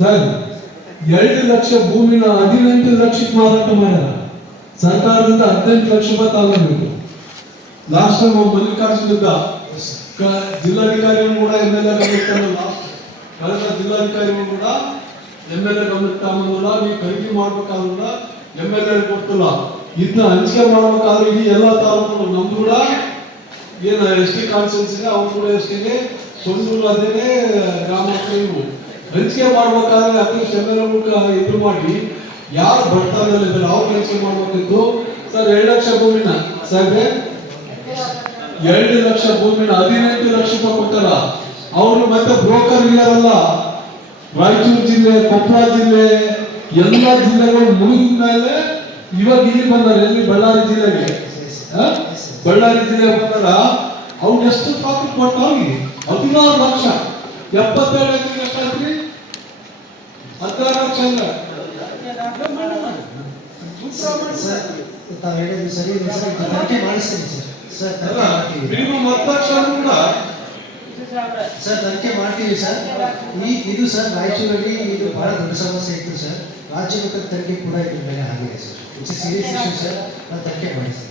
Sir, ಎರಡು ಲಕ್ಷ ಭೂಮಿನ ಹದಿನೆಂಟು ಲಕ್ಷಕ್ಕೆ ಮಾರಾಟ ಮಾಡ್ಯಾರ ಸರ್ಕಾರದಿಂದ ಹದಿನೆಂಟು ಲಕ್ಷ ರೂಪಾಯಿ ತಗೊಂಡ್ಬೇಕು ಲಾಸ್ಟ್ ಟೈಮ್ ಮಲ್ಲಿಕಾರ್ಜುನ ಇದ್ದ ಜಿಲ್ಲಾಧಿಕಾರಿಗಳು ಕೂಡ ಎಂ ಎಲ್ ಎ ಗಮನಕ್ಕೆ ಕಳೆದ ಜಿಲ್ಲಾಧಿಕಾರಿಗಳು ಕೂಡ ಎಂ ಎಲ್ ಎ ಗಮನಕ್ಕೆ ತಗೊಂಬಂದಿಲ್ಲ ನೀವು ಖರೀದಿ ಮಾಡ್ಬೇಕಾದ್ರಲ್ಲ ಎಂ ಎಲ್ ಎ ಕೊಡ್ತಿಲ್ಲ. ಇದನ್ನ ಹಂಚಿಕೆ ಮಾಡ್ಬೇಕಾದ್ರೆ ಇಡೀ ಎಲ್ಲ ತಾಲೂಕು ನಮ್ದು ಕೂಡ ಏನು ಎಸ್ ಟಿ ಕಾನ್ಸೆನ್ಸ್ ಇದೆ, ಅವ್ರು ಕೂಡ ಎಷ್ಟಿದೆ ಸೊಂದೂರು ಅದೇನೆ ಗ್ರಾಮ ಹಂಚಿಕೆ ಮಾಡ್ಬೇಕಾದ್ರೆ ಅತಿ ಶಂಕರ ಮೂಲಕ ಇದು ಮಾಡಿ ಯಾರು ಬರ್ತಾರೆ ನಾವು ಹಂಚಿಕೆ ಮಾಡ್ಬೇಕಿತ್ತು? ಸರ್, ಎರಡು ಲಕ್ಷ ಭೂಮಿನ. ಸಾಹೇಬ್ರೆ, ಎರಡು ಲಕ್ಷ ಭೂಮಿನ ಹದಿನೆಂಟು ಲಕ್ಷ ರೂಪಾಯಿ ಕೊಟ್ಟಾರ ಅವರು ಮತ್ತೆ ಬ್ರೋಕರ್ ಇಲ್ಲರಲ್ಲ ರಾಯಚೂರು ಜಿಲ್ಲೆ ಕೊಪ್ಪಳ ಜಿಲ್ಲೆ, ಎಲ್ಲ ಜಿಲ್ಲೆಗಳು ಮುಗಿದ ಮೇಲೆ ಇವಾಗ ಇಲ್ಲಿ ಬಂದಾರೆ. ಎಲ್ಲಿ? ಬಳ್ಳಾರಿ ಜಿಲ್ಲೆಗೆ? ಬಳ್ಳಾರಿ ಜಿಲ್ಲೆ ಬಂದಾರ? ಅವ್ರು ಎಷ್ಟು ಪ್ರಾಫಿಟ್ ಕೊಟ್ಟ ಹದಿನಾರು ಲಕ್ಷ. ಎಪ್ಪತ್ತೇಳು ಸರ್ ತಾವು ಹೇಳಿದ್ದು ಸರಿ ಇದೆ ಸರ್ ತನಿಖೆ ಮಾಡಿಸ್ತೀನಿ ಸರ್. ಸರ್ ಹತ್ತು ಕೂಡ ಸರ್ ತನಿಖೆ ಮಾಡ್ತೀವಿ ಸರ್. ಈ ಇದು ಸರ್ ರಾಯಚೂರಲ್ಲಿ ಇದು ಬಹಳ ದೊಡ್ಡ ಸಮಸ್ಯೆ ಇತ್ತು ಸರ್. ರಾಜ್ಯ ಮಟ್ಟದ ತನಿಖೆ ಕೂಡ ಇದ್ರ ಮೇಲೆ ಆಗಿದೆ sir. It's serious issue sir. ನಾನು ತನಿಖೆ ಮಾಡಿಸ್ತೀನಿ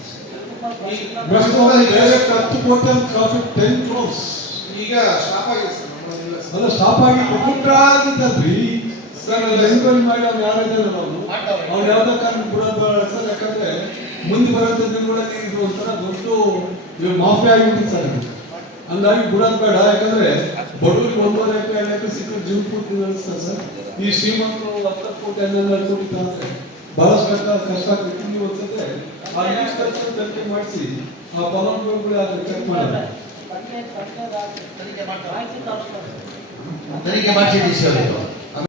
ಹತ್ತು ಕೋಟಿ ಪ್ರಾಫಿಟ್ ಟೆನ್ ಕ್ರೋಸ್ ಈಗ ಸ್ಟಾಪ್ ಆಗಿದೆ ಸರ್. ಅಲ್ಲ ಸ್ಟಾಪ್ ಆಗಿ ಕುಟುಂಬ ಆಗಿದ್ದಲ್ರಿ ಸರ್ ಎಂಕ್ವೈರಿ ಮಾಡಿ ಅವ್ನು ಯಾರು ಇದ್ದಾರೆ ಅವನು ಅವ್ನು ಯಾವ್ದೋ ಕಾರಣ ಬಿಡೋದು ಸರ್ ಯಾಕಂದ್ರೆ ಮುಂದೆ ಬರೋಂಥ ದಿನಗಳಲ್ಲಿ ಇದು ಒಂಥರ ದೊಡ್ಡ ಇದು ಮಾಫಿ ಆಗಿಬಿಟ್ಟಿದೆ ಸರ್. ಹಂಗಾಗಿ ಬಿಡೋದು ಬೇಡ. ಯಾಕಂದ್ರೆ ಬಡವರಿಗೆ ಒಂದೂವರೆ ಎಕರೆ ಎರಡು ಎಕರೆ ಸಿಕ್ಕರೆ ಜೀವ ಕೊಡ್ತೀನಿ ಅನಿಸ್ತದೆ ಸರ್. ಈ ಶ್ರೀಮಂತರು ಹತ್ತು ಕೋಟಿ ಹನ್ನೆರಡು ಕೋಟಿ ತಂದ್ರೆ ಬಹಳಷ್ಟು ಕಷ್ಟ ಕಷ್ಟ ಆಗ್ತೈತಿ ನೀವು ಒಂದ್ಸತೆ ಆ ಖರ್ಚು ತನಿಖೆ ಮಾಡಿಸಿ ಆ ಫಲಾನುಭವಿಗಳು ಅದನ್ನ ಚೆಕ್ ಮಾಡಿ. ತನಿಖೆ ಸರ್.